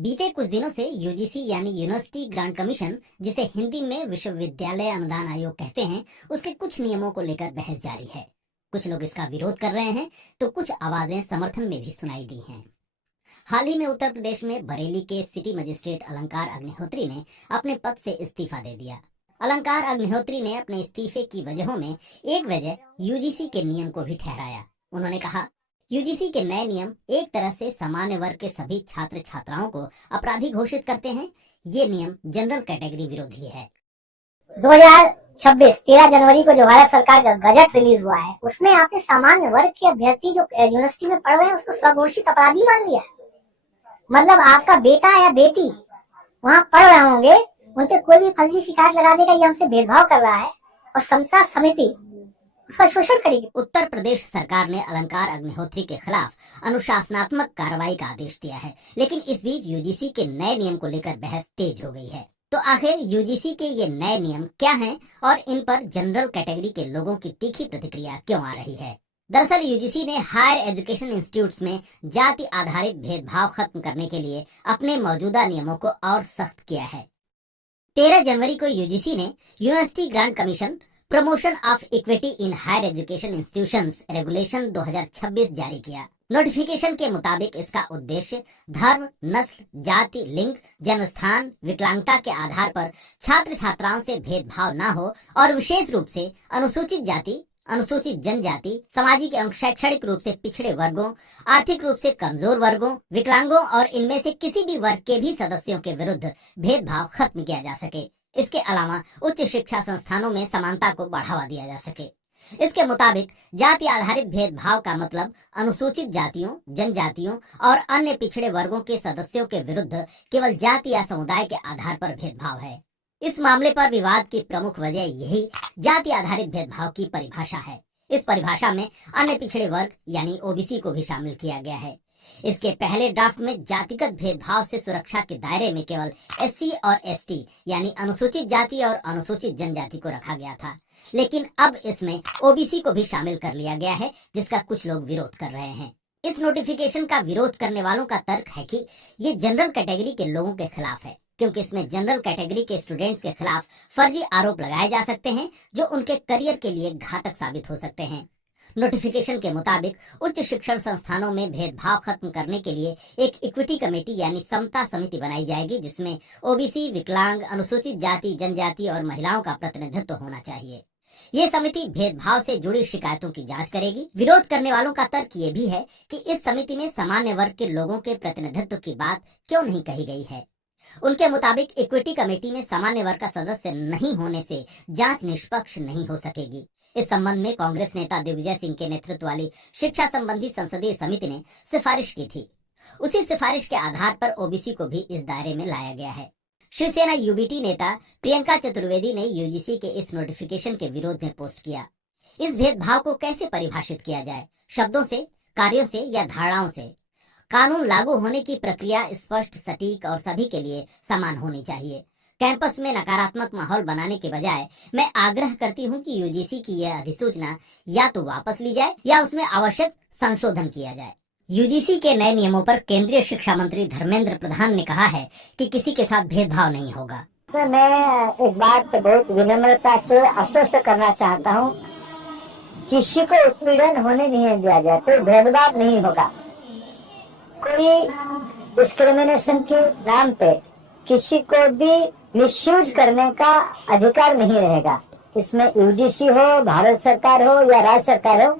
बीते कुछ दिनों से यूजीसी यानी यूनिवर्सिटी ग्रांट कमीशन, जिसे हिंदी में विश्वविद्यालय अनुदान आयोग कहते हैं, उसके कुछ नियमों को लेकर बहस जारी है। कुछ लोग इसका विरोध कर रहे हैं तो कुछ आवाजें समर्थन में भी सुनाई दी हैं। हाल ही में उत्तर प्रदेश में बरेली के सिटी मजिस्ट्रेट अलंकार अग्निहोत्री ने अपने पद से इस्तीफा दे दिया। अलंकार अग्निहोत्री ने अपने इस्तीफे की वजहों में एक वजह यूजीसी के नियम को भी ठहराया। उन्होंने कहा, यूजीसी के नए नियम एक तरह से सामान्य वर्ग के सभी छात्र छात्राओं को अपराधी घोषित करते हैं। ये नियम जनरल कैटेगरी विरोधी है। 2026 13 जनवरी को जो भारत सरकार का गजट रिलीज हुआ है, उसमें आपने सामान्य वर्ग के अभ्यर्थी जो यूनिवर्सिटी में पढ़ रहे हैं उसको स्वघोषित अपराधी मान लिया। मतलब आपका बेटा या बेटी वहाँ पढ़ रहे होंगे, उनपे कोई भी फर्जी शिकायत लगा देगा ये हमसे भेदभाव कर रहा है और समता समिति उसका शोषण करेगी। उत्तर प्रदेश सरकार ने अलंकार अग्निहोत्री के खिलाफ अनुशासनात्मक कार्रवाई का आदेश दिया है, लेकिन इस बीच यूजीसी के नए नियम को लेकर बहस तेज हो गई है। तो आखिर यूजीसी के ये नए नियम क्या हैं और इन पर जनरल कैटेगरी के लोगों की तीखी प्रतिक्रिया क्यों आ रही है? दरअसल यूजीसी ने हायर एजुकेशन इंस्टीट्यूट्स में जाति आधारित भेदभाव खत्म करने के लिए अपने मौजूदा नियमों को और सख्त किया है। 13 जनवरी को यूजीसी ने university grant commission promotion of equity in higher education institutions regulation 2026 जारी किया। नोटिफिकेशन के मुताबिक इसका उद्देश्य धर्म, नस्ल, जाति, लिंग, जन्मस्थान, विकलांगता के आधार पर छात्र छात्राओं से भेदभाव न हो और विशेष रूप से अनुसूचित जाति, अनुसूचित जनजाति, सामाजिक एवं शैक्षणिक रूप से पिछड़े वर्गों, आर्थिक रूप से कमजोर वर्गों, विकलांगों और इनमें से किसी भी वर्ग के भी सदस्यों के विरुद्ध भेदभाव खत्म किया जा सके। इसके अलावा उच्च शिक्षा संस्थानों में समानता को बढ़ावा दिया जा सके। इसके मुताबिक जाति आधारित भेदभाव का मतलब अनुसूचित जातियों, जनजातियों और अन्य पिछड़े वर्गों के सदस्यों के विरुद्ध केवल जाति या समुदाय के आधार पर भेदभाव है। इस मामले पर विवाद की प्रमुख वजह यही जाति आधारित भेदभाव की परिभाषा है। इस परिभाषा में अन्य पिछड़े वर्ग यानी ओबीसी को भी शामिल किया गया है। इसके पहले ड्राफ्ट में जातिगत भेदभाव से सुरक्षा के दायरे में केवल एससी और एसटी यानी अनुसूचित जाति और अनुसूचित जनजाति को रखा गया था, लेकिन अब इसमें ओबीसी को भी शामिल कर लिया गया है, जिसका कुछ लोग विरोध कर रहे हैं। इस नोटिफिकेशन का विरोध करने वालों का तर्क है कि ये जनरल कैटेगरी के लोगों के खिलाफ है, क्योंकि इसमें जनरल कैटेगरी के स्टूडेंट्स के खिलाफ फर्जी आरोप लगाए जा सकते हैं जो उनके करियर के लिए घातक साबित हो सकते हैं। नोटिफिकेशन के मुताबिक उच्च शिक्षण संस्थानों में भेदभाव खत्म करने के लिए एक इक्विटी कमेटी यानी समता समिति बनाई जाएगी, जिसमें ओबीसी, विकलांग, अनुसूचित जाति, जनजाति और महिलाओं का प्रतिनिधित्व होना चाहिए। ये समिति भेदभाव से जुड़ी शिकायतों की जांच करेगी। विरोध करने वालों का तर्क ये भी है कि इस समिति में सामान्य वर्ग के लोगों के प्रतिनिधित्व की बात क्यों नहीं कही गई है। उनके मुताबिक इक्विटी कमेटी में सामान्य वर्ग का सदस्य नहीं होने से जांच निष्पक्ष नहीं हो सकेगी। इस संबंध में कांग्रेस नेता दिग्विजय सिंह के नेतृत्व वाली शिक्षा संबंधी संसदीय समिति ने सिफारिश की थी। उसी सिफारिश के आधार पर ओबीसी को भी इस दायरे में लाया गया है। शिवसेना यूबीटी नेता प्रियंका चतुर्वेदी ने यूजीसी के इस नोटिफिकेशन के विरोध में पोस्ट किया। इस भेदभाव को कैसे परिभाषित किया जाए? शब्दों से, कार्यों से या धारणाओं से? कानून लागू होने की प्रक्रिया स्पष्ट, सटीक और सभी के लिए समान होनी चाहिए। कैंपस में नकारात्मक माहौल बनाने के बजाय मैं आग्रह करती हूं कि यूजीसी की यह अधिसूचना या तो वापस ली जाए या उसमें आवश्यक संशोधन किया जाए। यूजीसी के नए नियमों पर केंद्रीय शिक्षा मंत्री धर्मेंद्र प्रधान ने कहा है कि किसी के साथ भेदभाव नहीं होगा। मैं एक बात बहुत विनम्रता से आश्वस्त करना चाहता हूँ, किसी को उत्पीड़न होने नहीं दिया जाए, कोई भेदभाव नहीं होगा। कोई डिस्क्रिमिनेशन के नाम पे किसी को भी मिसयूज करने का अधिकार नहीं रहेगा। इसमें यूजीसी हो, भारत सरकार हो या राज्य सरकार हो,